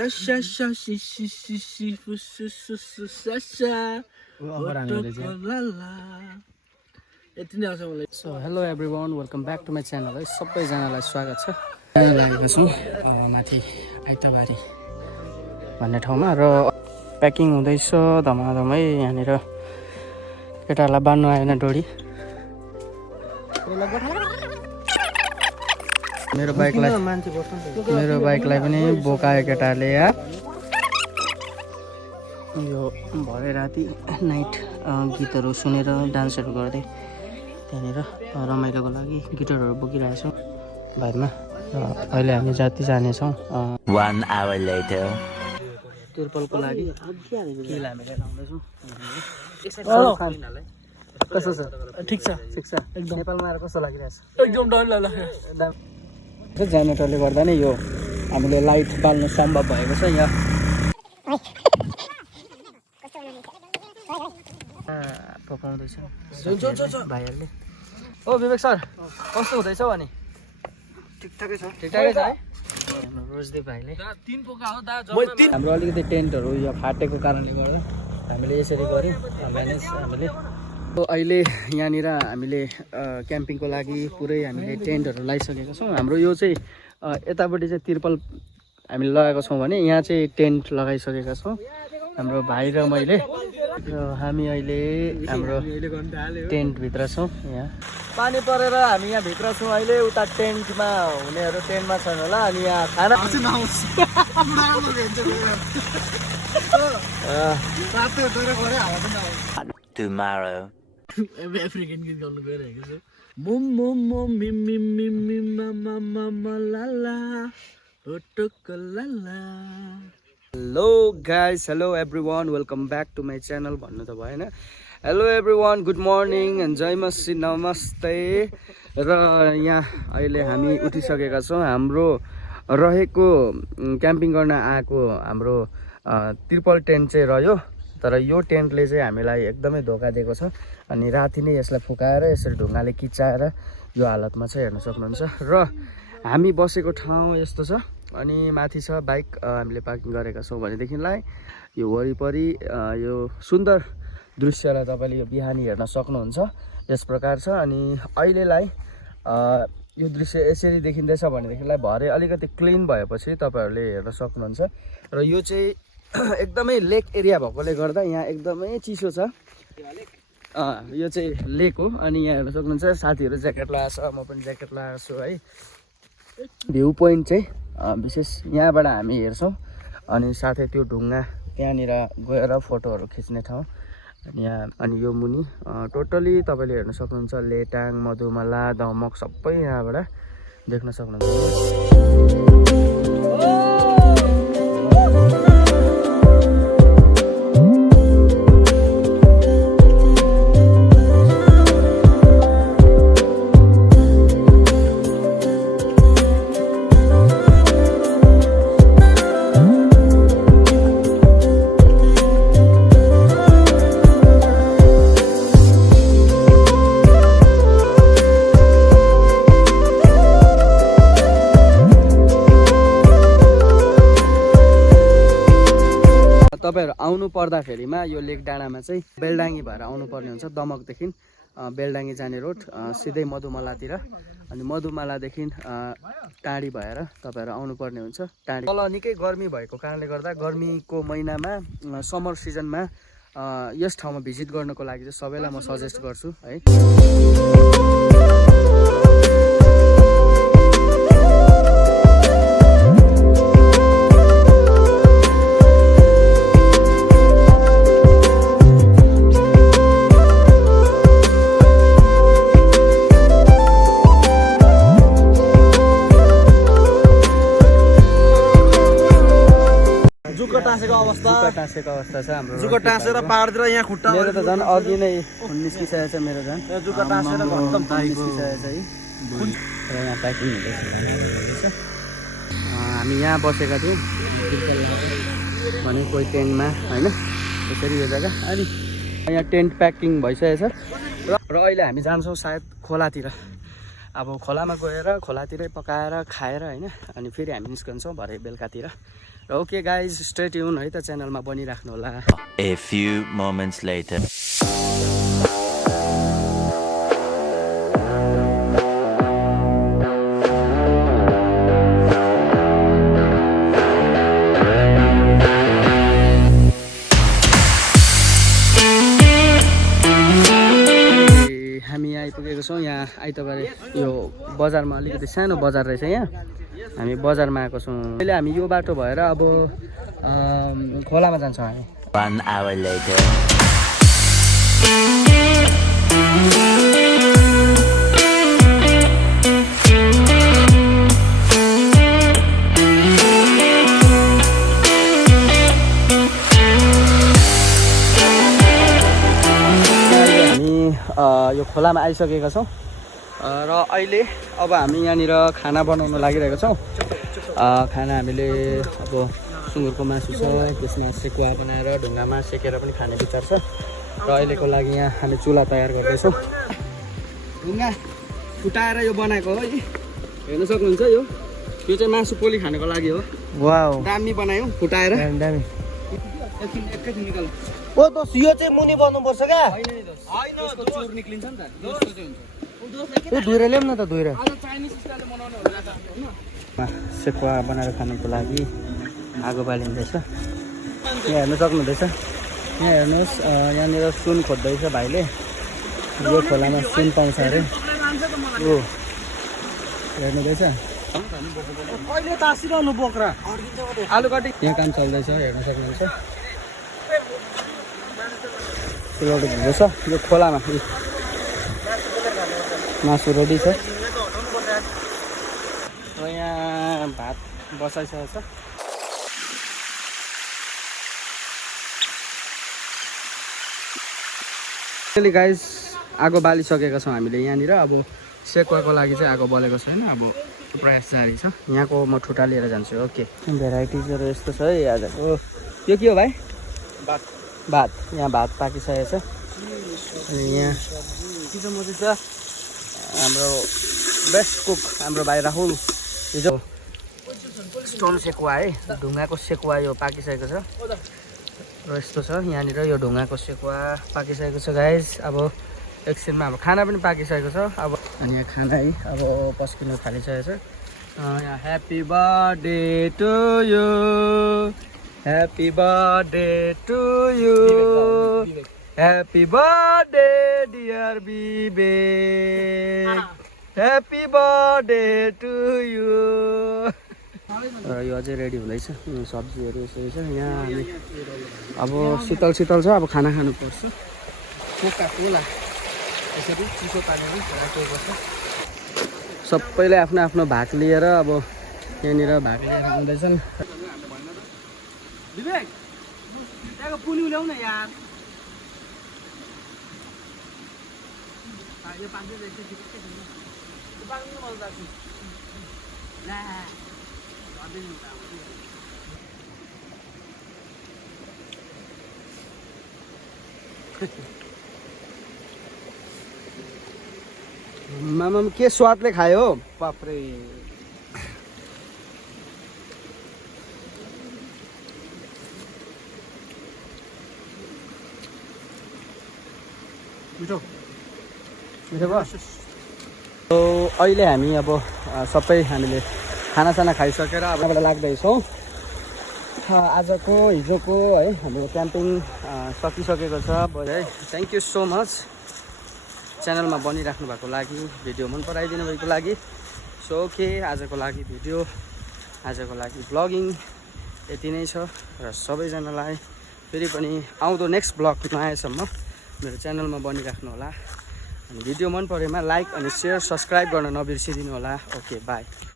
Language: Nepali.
So hello everyone, welcome back to my channel. सबैजनालाई स्वागत छ। लागेको छु माथि आइतबारी भन्ने ठाउँमा र प्याकिङ हुँदैछ धमाधमै। यहाँनिर केटालाई बान्नु आएन डोरी। मेरो बाइकलाई पनि बोकायो केटाले यार। यो भरे राति नाइट गीतहरू सुनेर डान्सहरू गर्दै त्यहाँनिर रमाइलोको लागि गिटारहरू बोकिरहेछौँ बादमा। अहिले हामी जाति जानेछौँ 1 hour later तिरपलको लागि किल हामीले लाउँदैछौँ। कस्तो छ? ठिक छ एकदम। नेपालमा आएर कस्तो लागिरहेछ? एकदम डर लागिरहेछ। जेनेरेटरले गर्दा नै यो हामीले लाइट बाल्नु सम्भव भएको छ। यहाँ पकाउँदैछ भाइहरूले। ओ विवेक सर कस्तो हुँदैछ भने? ठिकठाकै छ है। हाम्रो रोजदेव भाइले हाम्रो अलिकति टेन्टहरू यो फाटेको कारणले गर्दा हामीले यसरी गऱ्यौँ म्यानेज हामीले। अहिले यहाँनिर हामीले क्याम्पिङको लागि पुरै हामीले टेन्टहरू लगाइसकेका छौँ। हाम्रो यो चाहिँ यतापट्टि चाहिँ तिरपल हामीले लगाएको छौँ भने यहाँ चाहिँ टेन्ट लगाइसकेका छौँ हाम्रो भाइ र मैले। र हामी अहिले हाम्रो टेन्टभित्र छौँ। यहाँ पानी परेर हामी यहाँ भित्र छौँ अहिले। उता टेन्टमा हुनेहरू टेन्टमा छन् होला। अनि यहाँ खाना tomorrow अफ्रिकन गीत गाउनु गइरहेको छु। मोम मोम मोम मिम मिम मिम मिम मामा मामा लाला ओटोको लाला। Hello guys, hello everyone, welcome back to my channel भन्नु त भएन। Hello everyone, good morning and जय मसी नमस्ते। र यहाँ अहिले हामी उठिसकेका छौँ। हाम्रो रहेको क्याम्पिङ गर्न आएको हाम्रो तिरपल टेन्ट चाहिँ रह्यो, तर यो टेन्टले चाहिँ हामीलाई एकदमै धोका दिएको छ। अनि राति नै यसलाई फुकाएर यसरी ढुङ्गाले किचाएर यो हालतमा चाहिँ हेर्न सक्नुहुन्छ। र हामी बसेको ठाउँ यस्तो छ। अनि माथि छ बाइक हामीले पार्किङ गरेका छौँ भनेदेखिलाई यो वरिपरि यो सुन्दर दृश्यलाई तपाईँले यो बिहानी हेर्न सक्नुहुन्छ। यस प्रकार छ। अनि अहिलेलाई यो दृश्य यसरी देखिँदैछ भनेदेखिलाई भरे अलिकति क्लिन भएपछि तपाईँहरूले हेर्न सक्नुहुन्छ। र यो चाहिँ एकदमै लेक एरिया भएकोले गर्दा यहाँ एकदमै चिसो छ। यो चाहिँ लेक हो। अनि यहाँ हेर्न सक्नुहुन्छ साथीहरू ज्याकेट लगाएको छ, म पनि ज्याकेट लगाएको छु है। भ्यू पोइन्ट चाहिँ विशेष यहाँबाट हामी हेर्छौँ। अनि साथै त्यो ढुङ्गा त्यहाँनिर गएर फोटोहरू खिच्ने ठाउँ यहाँ। अनि यो मुनि टोटली तपाईँले हेर्न सक्नुहुन्छ लेटाङ, मधुमला, दमक सबै यहाँबाट देख्न सक्नुहुन्छ। तपाईँहरू आउनु पर्दाखेरिमा यो लेक डाँडामा चाहिँ बेलडाङ्गी भएर आउनुपर्ने हुन्छ। दमकदेखि बेलडाङ्गी जाने रोड सिधै मधुमलातिर। अनि मधुमलादेखि टाढी भएर तपाईँहरू आउनुपर्ने हुन्छ। टाढी तल निकै गर्मी भएको कारणले गर्दा गर्मीको महिनामा समर सिजनमा यस ठाउँमा भिजिट गर्नको लागि चाहिँ सबैलाई म सजेस्ट गर्छु है। टाँसेको अवस्था छ हाम्रो। जुका टाँसेर पाहाडतिर यहाँ खुट्टा मेरो त झन् अघि नै खुन निस्किसकेको छ। मेरो झन् जुका टाँसेर एकदम निस्किसकेको छ है। र यहाँ प्याकिङ हुँदैछ। हामी यहाँ बसेका थियौँ भने कोही टेन्टमा होइन यसरी यो जग्गा। अनि यहाँ टेन्ट प्याकिङ भइसकेको छ र अहिले हामी जान्छौँ सायद खोलातिर। अब खोलामा गएर खोलातिरै पकाएर खाएर हैन अनि फेरि हामी निस्कन्छौँ भरे बेलुकातिर र ओके गाइज स्टे ट्युन है त च्यानलमा बनिराख्नु होला A few moments later. हामी आइपुगेको छौँ यहाँ आइतबार यो बजारमा अलिकति सानो बजार रहेछ यहाँ हामी बजारमा आएको छौँ अहिले हामी यो बाटो भएर अब खोलामा जान्छौँ हामी 1 hour later. यो खोलामा आइसकेका छौँ र अहिले अब हामी यहाँनिर खाना बनाउन लागिरहेको छौँ खाना हामीले अब सुँगुरको मासु छ त्यसमा सेकुवा बनाएर ढुङ्गामा सेकेर पनि खाने विचार छ र अहिलेको लागि यहाँ हामी चुला तयार गर्दैछौँ ढुङ्गा फुटाएर यो बनाएको हो हेर्न सक्नुहुन्छ यो चाहिँ मासु पोली खानको लागि हो वाउ दामी बनायौँ फुटाएर दामी एकैछिन निकाल ओ दोस्त यो चाहिँ मुनि बनाउनुपर्छ क्या त्यसको चुर निक्लिन्छ नि त दोस्तो चाहिँ हुन्छ यो धुएर ल्याउँ न त धुएर चाइनिज स्टाइलले बनाउनु होला सेकुवा बनाएर खानुको लागि आगो बालिँदैछ यहाँ हेर्नु सक्नुहुँदैछ यहाँ हेर्नुहोस् यहाँनिर सुन खोज्दैछ भाइले यो खोलामा सुन पाउँछ अरे हो हेर्नुहुँदैछ कहिले तासिरहनु बोक्रा आलु कति यहाँ काम चल्दैछ हेर्न सक्नुहुन्छ सिलौटो हुँदैछ यो खोलामा मासु रेडी छ र यहाँ भात बसाइसकेको छ अहिले गाइस आगो बालिसकेका छौँ हामीले यहाँनिर अब सेकुवाको लागि चाहिँ आगो बलेको छैन अब प्रयास जारी छ यहाँको म ठुटा लिएर जान्छु ओके भेराइटिजहरू यस्तो छ है आजको यो के हो भाइ भात यहाँ भात पाकिसकेको छ अनि यहाँ के छ म चाहिँ हाम्रो बेस्ट कुक हाम्रो भाइ राहुल हिजो स्टोन सेकुवा है ढुङ्गाको सेकुवा यो पाकिसकेको छ र यस्तो छ यहाँनिर यो ढुङ्गाको सेकुवा पाकिसकेको छ गाइस अब एकछिनमा अब खाना पनि पाकिसकेको छ अब अनि यहाँ खाना है अब पस्किनु थालिसकेको छ यहाँ happy birthday to you happy birthday to you happy birthday dear Bibek happy birthday to you र यो अझै रेडी हुँदैछ सब्जीहरू यसरी छ यहाँ हामी अब शीतल शीतल छ अब खाना खानुपर्छ कोका कोला यसरी चिसो पानीहरू राख्नुपर्छ सबैले आफ्नो आफ्नो भाग लिएर अब यहाँनिर भाग लिएर हुँदैछन् विवेक त्यहाँको पुनी ल्याउ न यार यो पाँचै रहेछ मामा के स्वादले खायो बाफ्रे मिठो मिठो भयो अहिले हामी अब सबै हामीले खानासाना खाइसकेर अबबाट लाग्दैछौँ आजको हिजोको है हाम्रो क्याम्पिङ सकिसकेको छ है थ्याङ्क यू सो मच च्यानलमा बनिराख्नु भएको लागि भिडियो मन पराइदिनु भएको लागि सो ओके आजको लागि भिडियो आजको लागि ब्लगिङ यति नै छ र सबैजनालाई फेरि पनि आउँदो नेक्स्ट ब्लग नआएसम्म मेरो च्यानलमा बनिराख्नु होला अनि भिडियो मन परेमा लाइक अनि सेयर सब्सक्राइब गर्न नबिर्सिदिनु होला ओके बाई